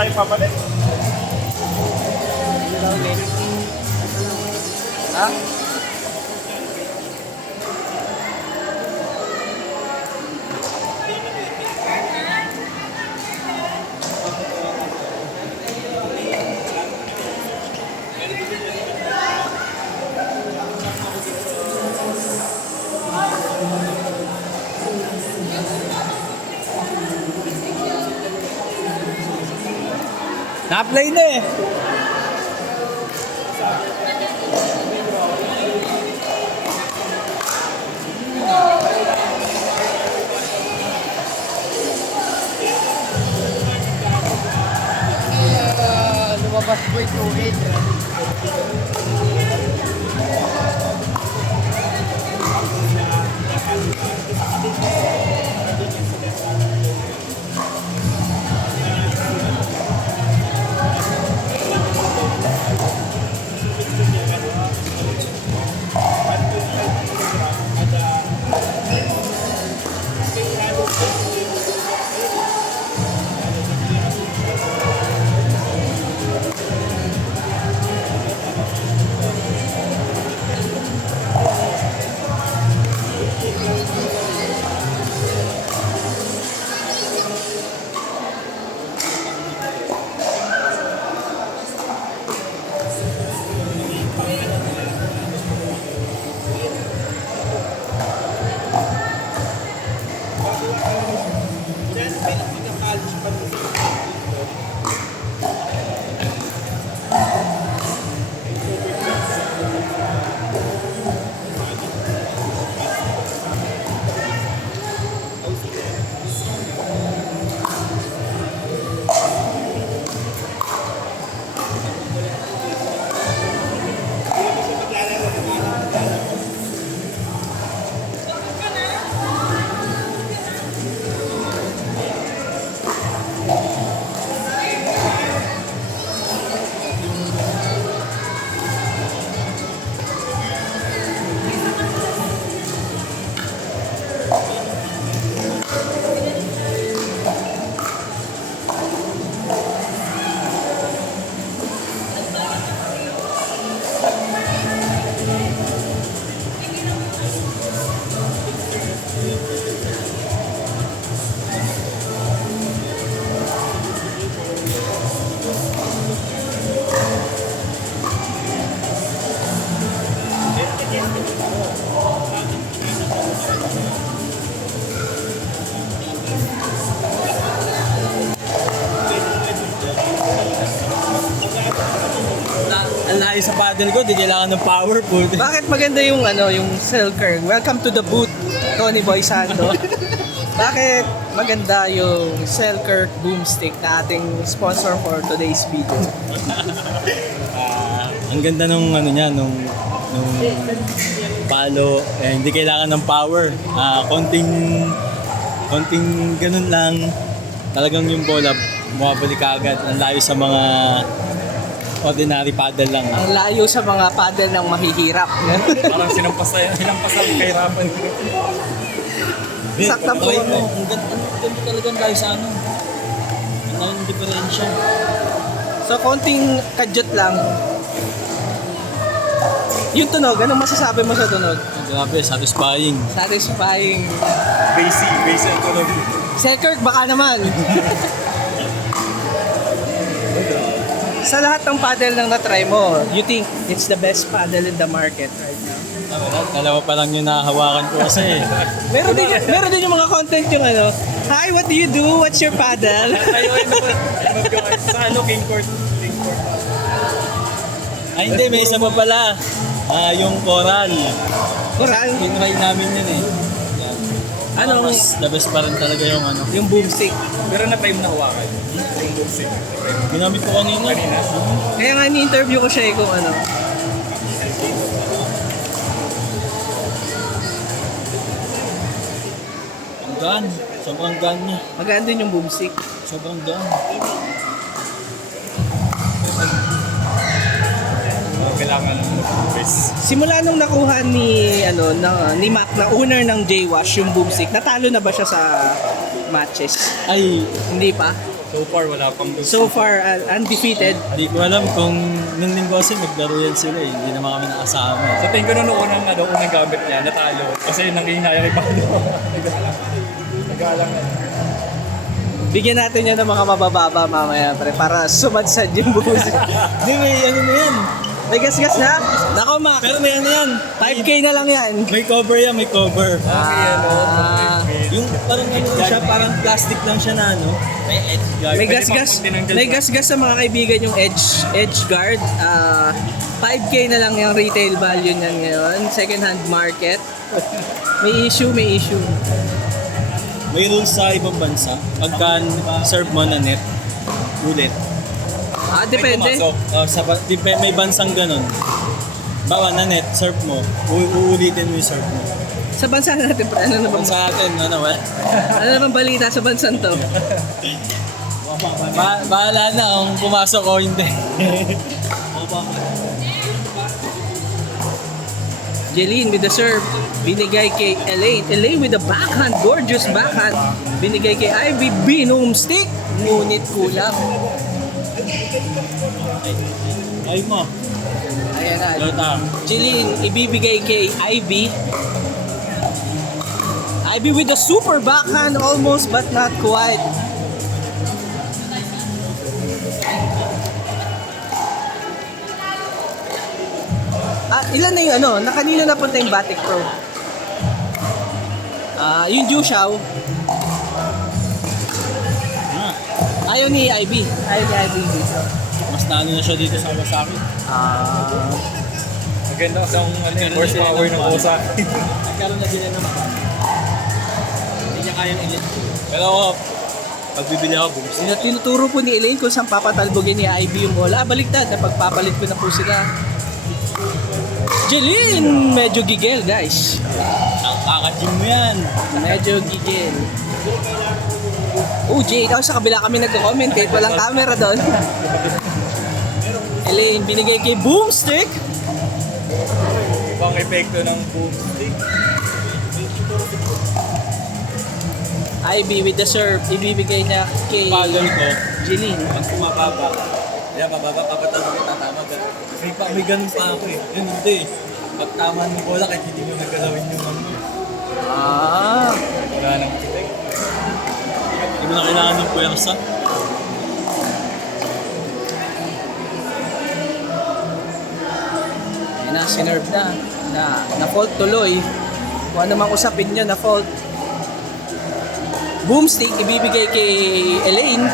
tayo pabalik. Ha? Na-play na eh. Lumabas po yung tubig. Ang layo sa paddle ko, di kailangan ng power po. Bakit maganda yung yung Selker? Welcome to the booth, Tony Boy Sando. Bakit maganda yung Selker boomstick na ating sponsor for today's video? Ang ganda nung niya, nung palo, hindi kailangan ng power. Konting ganun lang. Talagang yung bola, bumabalik agad. Ang layo sa mga ordinary paddle lang. Ang layo sa mga paddle ng mahihirap. Parang hinampas ang kahirapan. Sakta po. Ang ganda talagang layo sa ano. Ang layo ng diferensya. So, konting kadyot lang. Yung tunog, anong masasabi mo sa tunog? Grabe, satisfying. Satisfying. Basic ang tunog. Selkirk, baka naman. Sa lahat ng paddle na na-try mo, you think it's the best paddle in the market right now? Dalawa pa lang yung nahahawakan ko kasi. Meron din yung mga content yung Hi, what do you do? What's your paddle? Sa King Court. Ay hindi, may isa pa pala. Yung coral. Coral? Tinry namin yun eh. Anong? The best pa rin talaga yung Yung boomstick. Pero na-try mo na hawakan. ginamit ko kanina. Kaya nga ni-interview ko siya kung Ang gaan. Sobrang gaan niya. magaan din yung boomstick. Sobrang gaan. Kailangan ng best. Simula nung nakuha ni Mac na owner ng J-Wash yung boomstick, natalo na ba siya sa matches? Ay, Hindi pa? So far, wala pang gusto. So far, undefeated. Hindi ko alam kung nung linggo kasi maglaro yan sila eh. Hindi naman kami nakasama. Sa tingin ko nung unang gamit niya, natalo. Kasi nanghihinayang kay Pablo. Nagalang na. Bigyan natin yan ng mga mabababa mamaya, pre, para sumadsad yung buhos. Hindi, may ano na yan. May gasgas na? Nako, Mac. Pero may ano yan. 5K na lang yan. May cover yan, may cover. Ah, Yung parang ano siya, parang plastic lang siya na ano. May edge guard. may Pwede gasgas. pang tinanggal May pa. gasgas sa mga kaibigan yung edge guard. 5K na lang yung retail value niyan ngayon. Second hand market. May issue. May rules sa ibang bansa. Pagka serve mo na net, ulit. Depende. pumasok. May bansang ganun. Bawa na net, serve mo. Uulitin mo yung serve mo. Sa bansa natin, pre, ano naman, Bansa natin, wala. ano naman balita sa bansang to? Bahala na kung pumasok o hindi. Jeline with the serve. Binigay kay Elaine. Elaine with the backhand. Gorgeous backhand. Binigay kay Ivy. Binom stick. Ngunit kulang. Ay mo. Ayan na. Lota. Jeline, ibibigay kay Ivy. Ivy with the super backhand. Almost but not quite. Ilan na yung ano? Kanino napunta yung Batik Pro? Yung Ju Xiao. Ayaw ni Ivy. Ayaw ni Ivy dito. Mas naano na siya dito sa Kawasaki. Maganda kasi ang horsepower ng Kawasaki. Nagkaroon na din naman. Hindi niya kayang ilit. Pero ako, pag bibili ako, booms. Tinuturo po ni Elaine kung saan papatalbogin ni Ivy yung bola. Baliktad, napagpapalit ko na po sila. Jeline! Medyo gigil, guys. Ang kaka-gym mo yan. Medyo gigil. Jay, sa kabila kami nagko-commentate. Walang camera doon. Elaine, binigay kay Boomstick. Ibang epekto ng boomstick. Ivy with the serve. Ibibigay niya kay Pagal ko, Jeline. pag kumababa, kaya mababa, papatalo kita, tama ka. May ganun pa ako eh. Yun hindi eh. Pag tama ng bola, kahit hindi mo nagkalawin yung ano. Wala nang pitik. Hindi mo na kailangan ng puwersa. Ayun na, sinerve na fault tuloy. Kung ano mang usapin nyo na fault. Boomstick, ibibigay kay Elaine.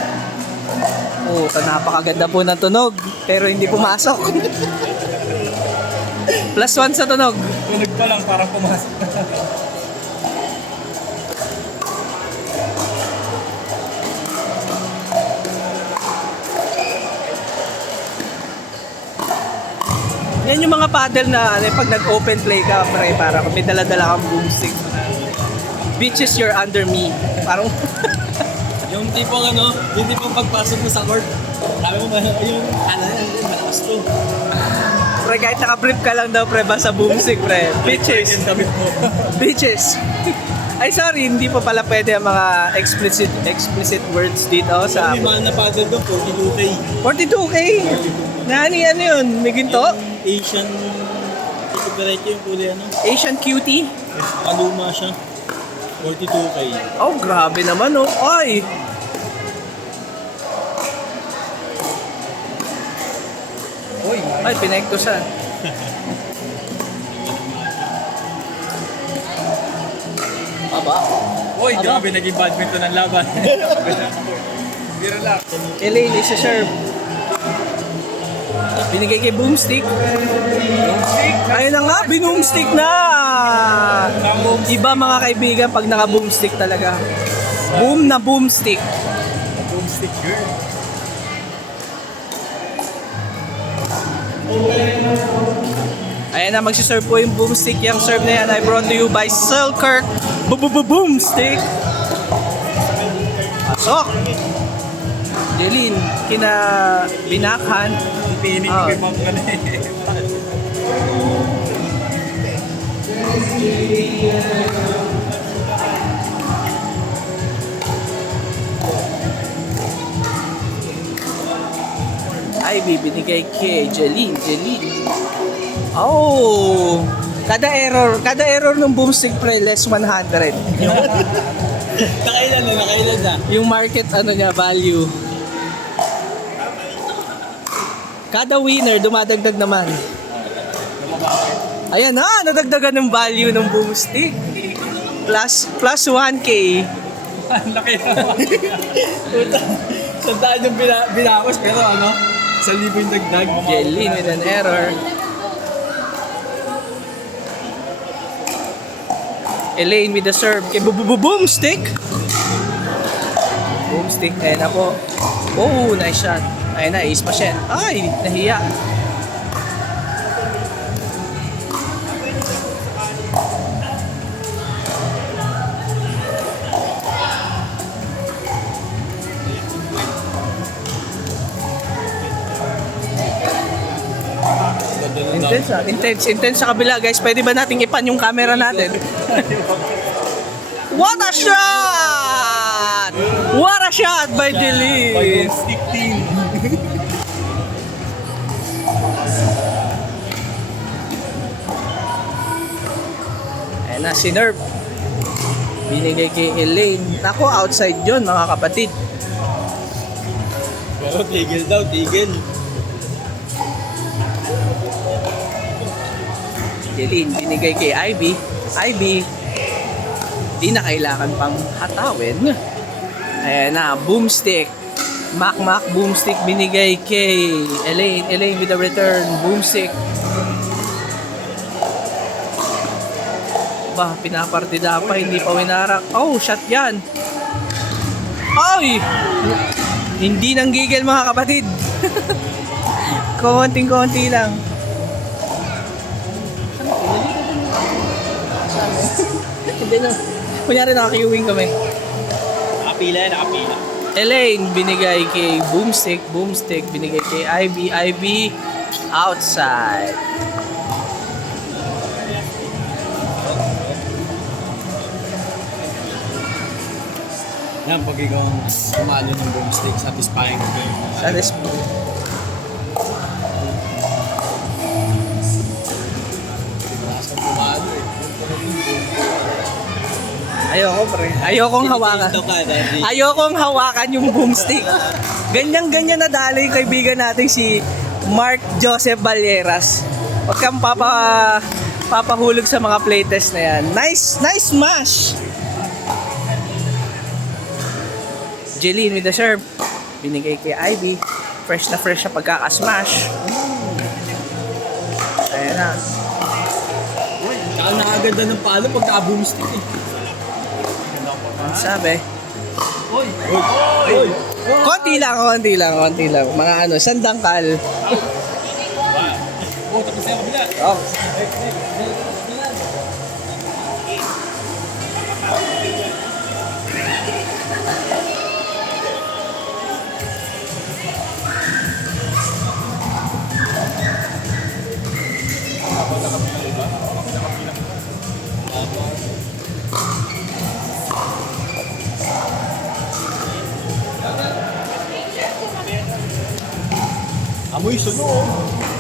Napakaganda po ng tunog. Pero hindi pumasok. +1 sa tunog. Tunog pa lang parang pumasok. Yan yung mga paddle na pag nag-open play ka, pre, para kung may dala-dala kang boomstick. Bitches, you're under me. Parang, Yung tipong yung tipong pagpasok mo sa court, sabi mo, yung malakas to. pre, kahit naka-brief ka lang daw, pre, basta boomstick, pre. Bitches. Yung damit mo. Bitches. Ay, sorry, hindi pa pala pwede ang mga explicit words dito sa May mahal na paddle doon, 42K. 42K. Nani, ano yun? May ginto? Asian, copyright yung kulay Asian cutie? Kaluma siya. 42K. Oh, grabe naman, oh. Ay! Ay, pinektusan. Aba. Uy, grabe naging badminton ng laban. Biro lang. Elaine is a serve. Binigay kay Boomstick. Ayun na nga, binoomstick na! Iba mga kaibigan pag naka-boomstick talaga. Boom na boomstick. Boomstick girl. Ayan na, magsiserve po yung boomstick. Yung serve na yan ay brought to you by Selkirk Boomstick. Pasok! Jeline, kina binakhan. Tinig ko yung mga Ivy, binigay kay Jeline. Oh! Kada error ng boomstick pre, less 100. Nakailan na. Yung market niya, value. Kada winner, dumadagdag naman. Ayan na, nadagdagan ng value ng boomstick. Plus 1K. Ang laki naman. Sandaan yung binakos, pero ano? 1,000 yung dagdag. Jeline with an error. Elaine with the serve. Kay boomstick. Boomstick. Ayan na po. Oh, nice shot. Ayan na, ace pa siya. Ay, nahiya. Intense sa kabila, guys. Pwede ba nating ipan yung camera natin? What a shot! What a shot by Jeline! Stick team. Ayan na, si Nerv. Binigay kay Elaine. Ako, outside yun, mga kapatid. Pero tigil daw, tigil. Jeline, binigay kay Ivy. Ivy, di na kailangan pang hatawin. Ayan na, boomstick. Mac boomstick binigay kay Elaine. Elaine with a return, boomstick. Ba, pinapartida pa, hindi pa winarak. Oh, shot yan. Ay! Hindi nang gigil, mga kapatid. Konting-konti lang. Hindi na. Kunyari naka-queuing kami. Nakapila. Elaine binigay kay boomstick. Boomstick binigay kay Ivy. Ivy outside. Yan, pag ikaw umalo ng boomstick, satisfying ka. Ayoko, pre. Ayokong hawakan. Ayokong hawakan yung boomstick. Ganyan-ganyan na dali yung kaibigan natin si Mark Joseph Balleras. Huwag kang papahulog sa mga playtest na yan. Nice smash! Jeline with the serve. Binigay kay Ivy. Fresh na fresh sa pagkakasmash. Ayan na. Saka nakaganda ng palo pagka-boomstick eh. Sabi. Oy! Konti lang. Mga sandangkal. Oh, tapos na yung kabila. Oh. Amoy suno oh.